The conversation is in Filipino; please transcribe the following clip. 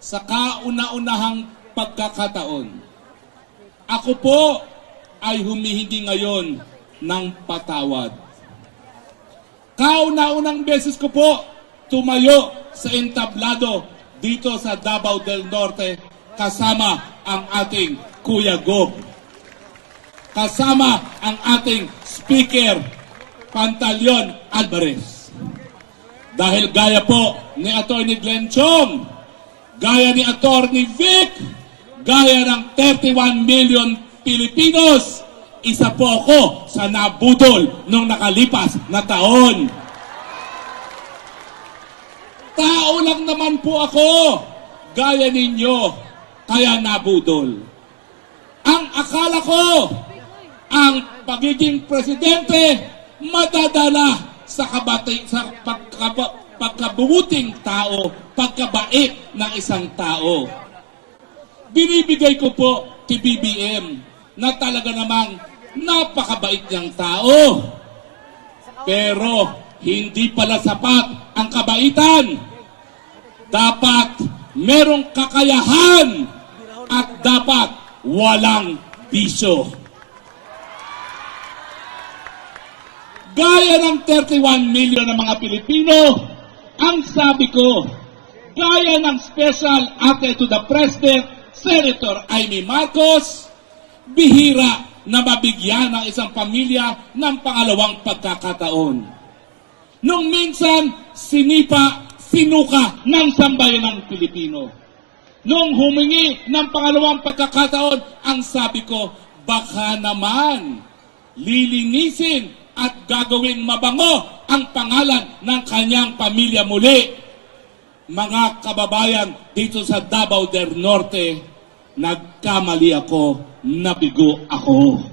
sa kauna-unahang pagkakataon. Ako po ay humihingi ngayon ng patawad. Kauna-unang beses ko po tumayo sa entablado dito sa Davao del Norte kasama ang ating Kuya Gob. Kasama ang ating Speaker Pantaleon Alvarez. Dahil gaya po ni Atty. Glenn Chong, gaya ni Atty. Vic, gaya ng 31 million Pilipinos, isa po ako sa nabudol nung nakalipas na taon. Tao lang naman po ako, gaya ninyo, kaya nabudol. Ang akala ko, ang pagiging presidente, madadala sa pagkabubuting tao, pagkabait ng isang tao. Binibigay ko po kay BBM na talaga namang napakabait niyang tao. Pero hindi pala sapat ang kabaitan. Dapat merong kakayahan at dapat walang bisyo. Gaya ng 31 million ng mga Pilipino, ang sabi ko, gaya ng Special Atte to the President, Senator Amy Marcos, bihira na mabigyan ng isang pamilya ng pangalawang pagkakataon. Nung minsan, sinuka ng sambayan ng Pilipino. Nung humingi ng pangalawang pagkakataon, ang sabi ko, baka naman lilinisin at gagawing mabango ang pangalan ng kanyang pamilya muli. Mga kababayan dito sa Davao del Norte, nagkamali ako, nabigo ako.